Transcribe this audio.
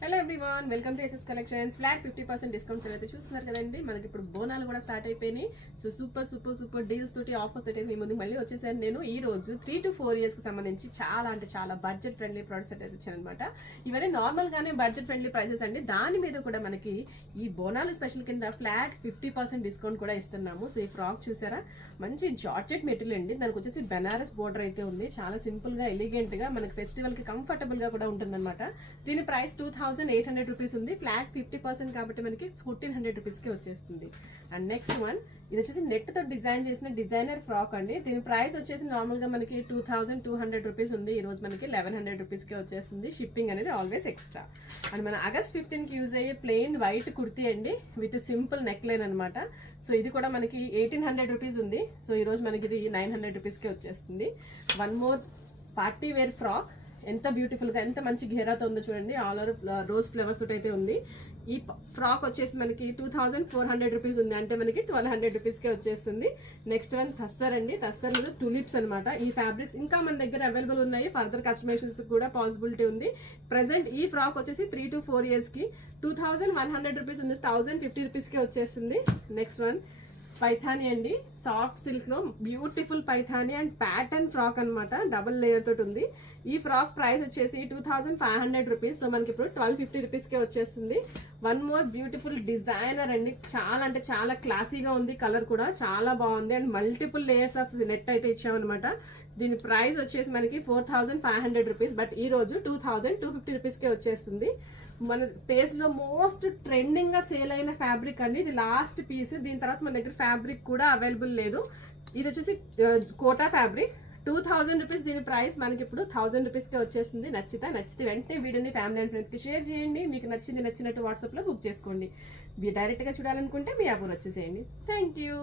Hello everyone, welcome to SS collections. Flat 50% discounts అయితే చూస్తున్నారు కదండి. మనకి ఇప్పుడు బోనాలు కూడా స్టార్ట్ అయిపోయినాయి. సో సూపర్ డీల్స్ తోటి ఆఫర్స్ అయితే మీ ముందు మళ్ళీ వచ్చేసాను. నేను ఈ రోజు 3 to 4 years కి సంబంధించి చాలా బడ్జెట్ ఫ్రెండ్లీ ప్రొడక్ట్స్ అయితే వచ్చాను అనమాట. ఇవన్నీ నార్మల్ గానే బడ్జెట్ ఫ్రెండ్లీ ప్రైసెస్ అండి. దాని మీద కూడా మనకి ఈ బోనాలు స్పెషల్ కింద ఫ్లాట్ 50% డిస్కౌంట్ కూడా ఇస్తున్నాము. సో ఈ ఫ్రాక్ చూసారా, మంచి జార్జెట్ మెటీరియల్ అండి. దానికి వచ్చేసి బెనారస్ బోర్డర్ అయితే ఉంది. చాలా సింపుల్ గా ఎలిగెంట్ గా మనకి ఫెస్టివల్ కి కంఫర్టబుల్ గా కూడా ఉంటుంది అనమాట. దీని ప్రైస్ 2800 రూపీస్ ఉంది. ఫ్లాట్ 50% కాబట్టి మనకి 1400 రూపీస్ కి వచ్చేస్తుంది. అండ్ నెక్స్ట్ వన్, ఇది వచ్చేసి నెట్ తో డిజైన్ చేసిన డిజైనర్ ఫ్రాక్ అండి. దీని ప్రైస్ వచ్చేసి నార్మల్ గా మనకి 2200 రూపీస్ ఉంది. ఈ రోజు మనకి 1100 రూపీస్ కి వచ్చేస్తుంది. షిప్పింగ్ అనేది ఆల్వేస్ ఎక్స్ట్రా. అండ్ మన ఆగస్ట్ 15 కి యూజ్ అయ్యే ప్లెయిన్ వైట్ కుర్తీ అండి విత్ సింపుల్ నెక్ లైన్ అనమాట. సో ఇది కూడా మనకి 1800 రూపీస్ ఉంది. సో ఈ రోజు మనకి ఇది 900 రూపీస్ కి వచ్చేస్తుంది. One more party wear frock, ఎంత బ్యూటిఫుల్ గా ఎంత మంచి ఘేరాతో ఉందో చూడండి. ఆల్ ఓవర్ రోజ్ ఫ్లవర్స్ తోటి అయితే ఉంది. ఈ ఫ్రాక్ వచ్చేసి మనకి 2400 రూపీస్ ఉంది. అంటే మనకి 1200 రూపీస్ కే వచ్చేస్తుంది. నెక్స్ట్ వన్ తస్సర్ అండి. తస్సర్ మీద టులిప్స్ అనమాట. ఈ ఫ్యాబ్రిక్స్ ఇంకా మన దగ్గర అవైలబుల్ ఉన్నాయి. ఫర్దర్ కస్టమైజేషన్స్ కూడా పాసిబిలిటీ ఉంది. ప్రెసెంట్ ఈ ఫ్రాక్ వచ్చేసి 3 to 4 years కి 2100 రూపీస్ ఉంది. 1050 రూపీస్ కే వచ్చేస్తుంది. నెక్స్ట్ వన్ పైథానీ అండి. సాఫ్ట్ సిల్క్ లో beautiful Paithani and pattern frock అనమాట. డబుల్ లేయర్ తోటి ఉంది. ఈ ఫ్రాక్ ప్రైస్ వచ్చేసి 2500 రూపీస్. సో మనకి ఇప్పుడు 1250 రూపీస్ కే వచ్చేస్తుంది. వన్ మోర్ బ్యూటిఫుల్ డిజైనర్ అండి. చాలా అంటే చాలా క్లాసీగా ఉంది. కలర్ కూడా చాలా బాగుంది. And multiple layers of net అయితే ఇచ్చామన్నమాట. దీని ప్రైస్ వచ్చేసి మనకి 4500 రూపీస్. బట్ ఈ రోజు 2250 రూపీస్ కే వచ్చేస్తుంది. మన పేజ్ లో మోస్ట్ ట్రెండింగ్ గా సేల్ అయిన ఫ్యాబ్రిక్ అండి. ఇది లాస్ట్ పీస్. దీని తర్వాత మన దగ్గర ఫ్యాబ్రిక్ కూడా అవైలబుల్ లేదు. ఇది వచ్చేసి కోటా ఫ్యాబ్రిక్. 2000 రూపీస్ దీని ప్రైస్. మనకి ఇప్పుడు 1000 రూపీస్ కే వచ్చేస్తుంది. నచ్చితే వెంటనే వీడియోని ఫ్యామిలీ అండ్ ఫ్రెండ్స్ కి షేర్ చేయండి. మీకు నచ్చినట్టు వాట్సాప్ లో బుక్ చేసుకోండి. మీరు డైరెక్ట్ గా చూడాలనుకుంటే మీ యాప్ వచ్చేసేయండి. Thank you.